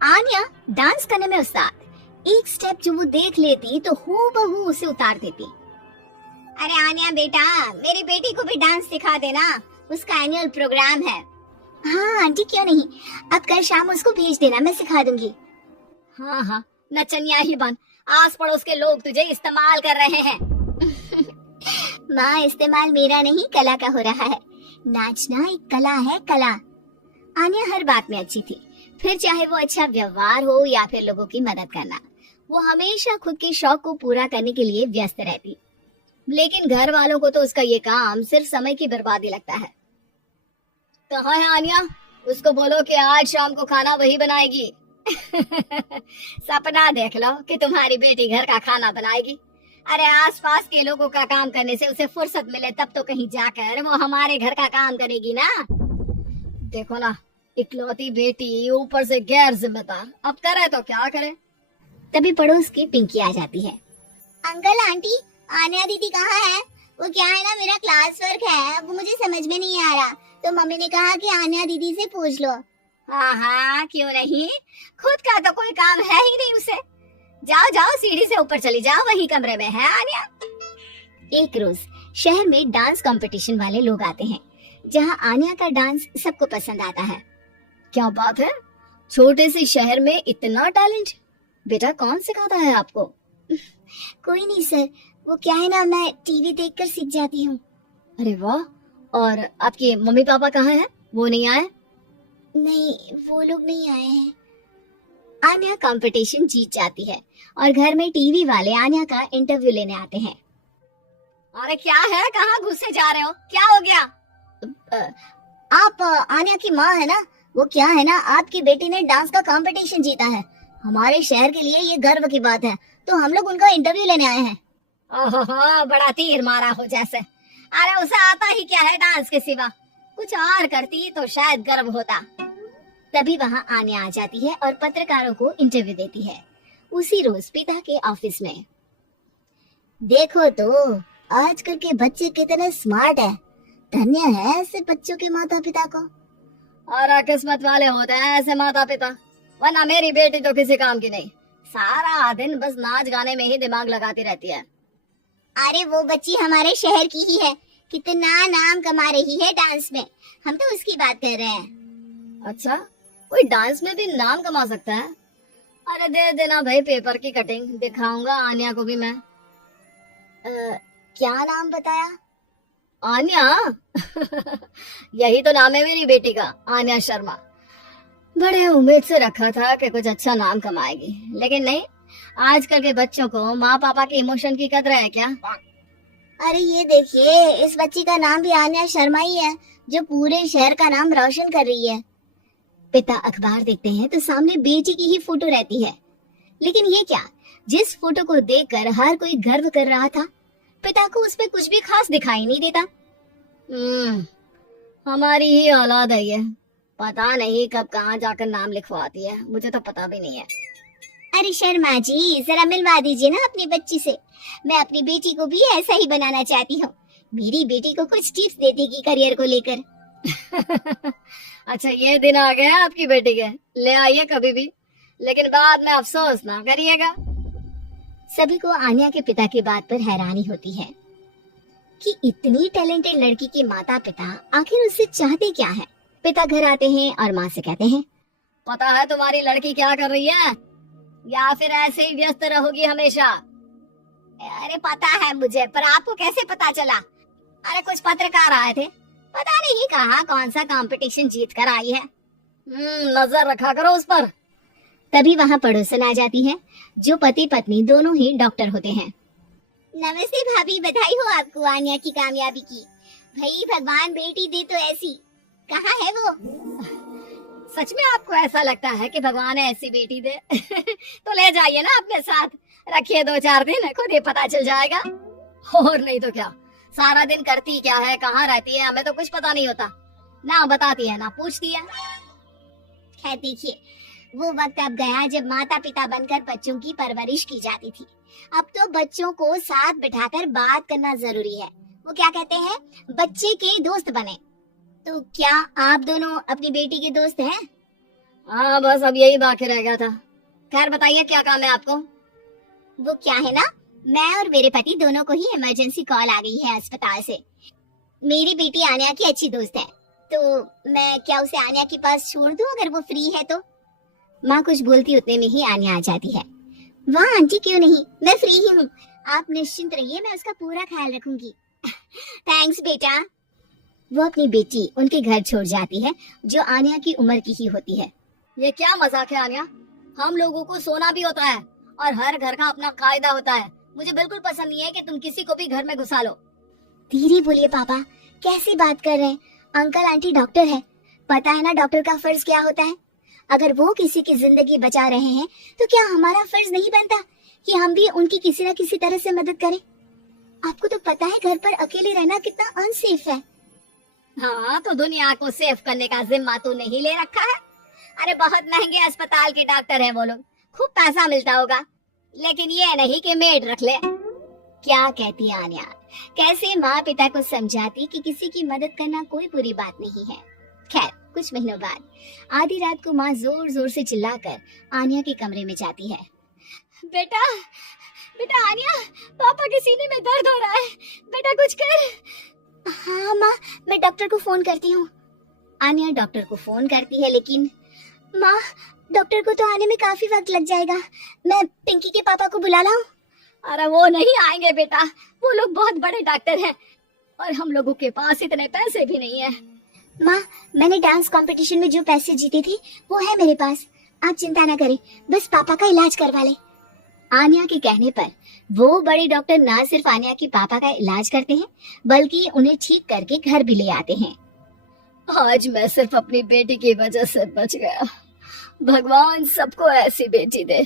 Anya dance करने में उस्ताद। एक स्टेप जो वो देख लेती तो हूबहू उसे उतार देती। अरे आन्या बेटा, मेरी बेटी को भी डांस सिखा देना, उसका एनुअल प्रोग्राम है। हाँ आंटी क्यों नहीं, अब कल शाम उसको भेज देना, मैं सिखा दूंगी। हाँ हाँ, नचनिया ही बन, आस पड़ोस के लोग तुझे इस्तेमाल कर रहे हैं। माँ इस्तेमाल मेरा नहीं कला का हो रहा है, नाचना एक कला है, कला। आन्या हर बात में अच्छी थी, फिर चाहे वो अच्छा व्यवहार हो या फिर लोगों की मदद करना, वो हमेशा खुद के शौक को पूरा करने के लिए व्यस्त रहती। लेकिन घर वालों को तो उसका ये काम सिर्फ समय की बर्बादी लगता है। कहाँ है आन्या? उसको बोलो कि आज शाम को खाना वही बनाएगी। सपना देख लो कि तुम्हारी बेटी घर का खाना बनाएगी। अरे आसपास के लोगों का काम करने से उसे फुर्सत मिले तब तो कहीं जाकर वो हमारे घर का काम करेगी ना। देखो ना, इकलौती बेटी, ऊपर से गैर जिम्मेदार, अब करे तो क्या करे। तभी पड़ोस की पिंकी आ जाती है। अंकल आंटी, आन्या दीदी कहाँ है? वो क्या है ना, मेरा क्लास वर्क है, वो मुझे समझ में नहीं आ रहा, तो मम्मी ने कहा कि आन्या दीदी से पूछ लो। हाँ हाँ क्यों नहीं, खुद का तो कोई काम है ही नहीं उसे। जाओ जाओ, सीढ़ी से ऊपर चली जाओ, वही कमरे में है आन्या। एक रोज शहर में डांस कंपटीशन वाले लोग आते हैं, जहाँ आन्या का डांस सबको पसंद आता है। क्या बात है, छोटे से शहर में इतना टैलेंट? बेटा कौन सिखाता है आपको? कोई नहीं सर, वो क्या है ना, मैं टीवी देखकर सीख जाती हूँ। अरे वाह, और आपके मम्मी पापा कहाँ हैं? वो नहीं आए? नहीं, वो लोग नहीं आए हैं। आन्या कंपटीशन जीत जाती है और घर में टीवी वाले आन्या का इंटरव्यू लेने आते हैं। अरे क्या है, कहाँ घुसे जा रहे हो, क्या हो गया? आप आन्या की माँ है ना? वो क्या है ना, आपकी बेटी ने डांस का कंपटीशन जीता है, हमारे शहर के लिए ये गर्व की बात है, तो हम लोग उनका इंटरव्यू लेने आए हैं। ओहो, बड़ा तीर मारा हो जैसे। अरे उसे आता ही क्या है डांस के सिवा, कुछ और करती तो शायद गर्व होता। तभी वहाँ आन्या आ जाती है और पत्रकारों को इंटरव्यू देती है, उसी रोज पिता के ऑफिस में। देखो तो आजकल के बच्चे कितने स्मार्ट है, धन्य है ऐसे बच्चों के माता पिता को। और किस्मत वाले होते हैं ऐसे माता पिता, वरना मेरी बेटी तो किसी काम की नहीं, सारा दिन बस नाच गाने में ही दिमाग लगाती रहती है। अरे वो बच्ची हमारे शहर की ही है, कितना नाम कमा रही है डांस में, हम तो उसकी बात कर रहे हैं। अच्छा, कोई डांस में भी नाम कमा सकता है? अरे दे देना भाई पेपर की कटिंग, दिखाऊंगा आन्या को भी मैं। क्या नाम बताया? आन्या? यही तो नाम है मेरी बेटी का, आन्या शर्मा। बड़े उम्मीद से रखा था कि कुछ अच्छा नाम कमाएगी, लेकिन नहीं, आजकल के बच्चों को माँ पापा के इमोशन की कदर है क्या? अरे ये देखिए, इस बच्ची का नाम भी आन्या शर्मा ही है, जो पूरे शहर का नाम रोशन कर रही है। पिता अखबार देखते हैं तो सामने बेटी की ही फोटो रहती है, लेकिन ये क्या, जिस फोटो को देखकर हर कोई गर्व कर रहा था, पिता को उसमें कुछ भी खास दिखाई नहीं देता। हमारी ही औलाद है ये, पता नहीं कब कहाँ जाकर नाम लिखवाती है, मुझे तो पता भी नहीं है। अरे शर्मा जी, जरा मिलवा दीजिए ना अपनी बच्ची से, मैं अपनी बेटी को भी ऐसा ही बनाना चाहती हूँ, मेरी बेटी को कुछ टिप्स दे देगी करियर को लेकर। अच्छा ये दिन आ गया आपकी बेटी के, ले आइए कभी भी, लेकिन बाद में अफसोस ना करिएगा। सभी को आन्या के पिता की बात पर हैरानी होती है कि इतनी टैलेंटेड लड़की के माता पिता आखिर उससे चाहते क्या है। पिता घर आते हैं और माँ से कहते हैं, पता है तुम्हारी लड़की क्या कर रही है, या फिर ऐसे ही व्यस्त रहोगी हमेशा? अरे पता है मुझे, पर आपको कैसे पता चला? अरे कुछ पत्रकार आए थे, पता नहीं कहाँ कौन सा कंपटीशन जीत कर आई है। नजर रखा करो उस पर। तभी वहाँ पड़ोसन आ जाती है, जो पति पत्नी दोनों ही डॉक्टर होते हैं। नमस्ते भाभी, बधाई हो आपको आन्या की कामयाबी की। भाई भगवान बेटी दे तो ऐसी, कहाँ है वो? सच में आपको ऐसा लगता है कि भगवान ऐसी बेटी दे? तो ले जाइए ना अपने साथ, रखिए 2-4 दिन, खुद ही पता चल जाएगा। और नहीं तो क्या, सारा दिन करती क्या है, कहाँ रहती है, हमें तो कुछ पता नहीं होता, ना बताती है ना पूछती है। खैर देखिए, वो वक्त अब गया जब माता पिता बनकर बच्चों की परवरिश की जाती थी, अब तो बच्चों को साथ बिठाकर बात करना जरूरी है। वो क्या कहते हैं, बच्चे के दोस्त बने। तो क्या आप दोनों अपनी बेटी के दोस्त हैं? हाँ बस अब यही बाकी रह गया था। खैर बताइए क्या काम है आपको? वो क्या है ना, मैं और मेरे पति दोनों को ही इमरजेंसी कॉल आ गई है अस्पताल से। मेरी बेटी आन्या की अच्छी दोस्त है, तो मैं क्या उसे आन्या के पास छोड़ दूं अगर वो फ्री है तो? माँ कुछ बोलती उतने में ही आन्या आ जाती है। वाह आंटी क्यों नहीं, मैं फ्री ही हूँ, आप निश्चिंत रहिए, मैं उसका पूरा ख्याल रखूंगी। थैंक्स बेटा। वो अपनी बेटी उनके घर छोड़ जाती है जो आन्या की उम्र की ही होती है। ये क्या मजाक है आन्या, हम लोगों को सोना भी होता है और हर घर का अपना कायदा होता है। मुझे बिल्कुल पसंद नहीं है कि तुम किसी को भी घर में घुसा लो। धीरे बोलिए पापा, कैसी बात कर रहे हैं? अंकल आंटी डॉक्टर है, पता है ना डॉक्टर का फर्ज क्या होता है? अगर वो किसी की जिंदगी बचा रहे हैं तो क्या हमारा फर्ज नहीं बनता कि हम भी उनकी किसी न किसी तरह से मदद करें? आपको तो पता है घर पर अकेले रहना कितना अनसेफ है। हाँ तो दुनिया को सेफ करने का जिम्मा तो नहीं ले रखा है। अरे बहुत महंगे अस्पताल के डॉक्टर हैं वो लोग, खूब पैसा मिलता होगा, लेकिन ये नहीं कि मेड रख ले। क्या कहती आन्या, कैसे माँ पिता को समझाती कि किसी की मदद करना कोई बुरी बात नहीं है। खैर कुछ महीनों बाद आधी रात को माँ जोर जोर से चिल्लाकर आन्या के कमरे में जाती है। बेटा बेटा आन्या, पापा के सीने में दर्द हो रहा है, बेटा कुछ कर। हाँ माँ, मैं डॉक्टर को फोन करती हूँ। आन्या डॉक्टर को फोन करती है, लेकिन माँ डॉक्टर को तो आने में काफी वक्त लग जाएगा, मैं पिंकी के पापा को बुला लाऊं? अरे वो नहीं आएंगे बेटा, वो लोग बहुत बड़े डॉक्टर हैं और हम लोगों के पास इतने पैसे भी नहीं है। माँ मैंने डांस कंपटीशन में जो पैसे जीते थे वो है मेरे पास, आप चिंता न करें, बस पापा का इलाज करवा ले। आन्या के कहने पर वो बड़े डॉक्टर न सिर्फ आन्या के पापा का इलाज करते हैं बल्कि उन्हें ठीक करके घर भी ले आते हैं। आज मैं सिर्फ अपनी बेटी की वजह से बच गया, भगवान सबको ऐसी बेटी दे।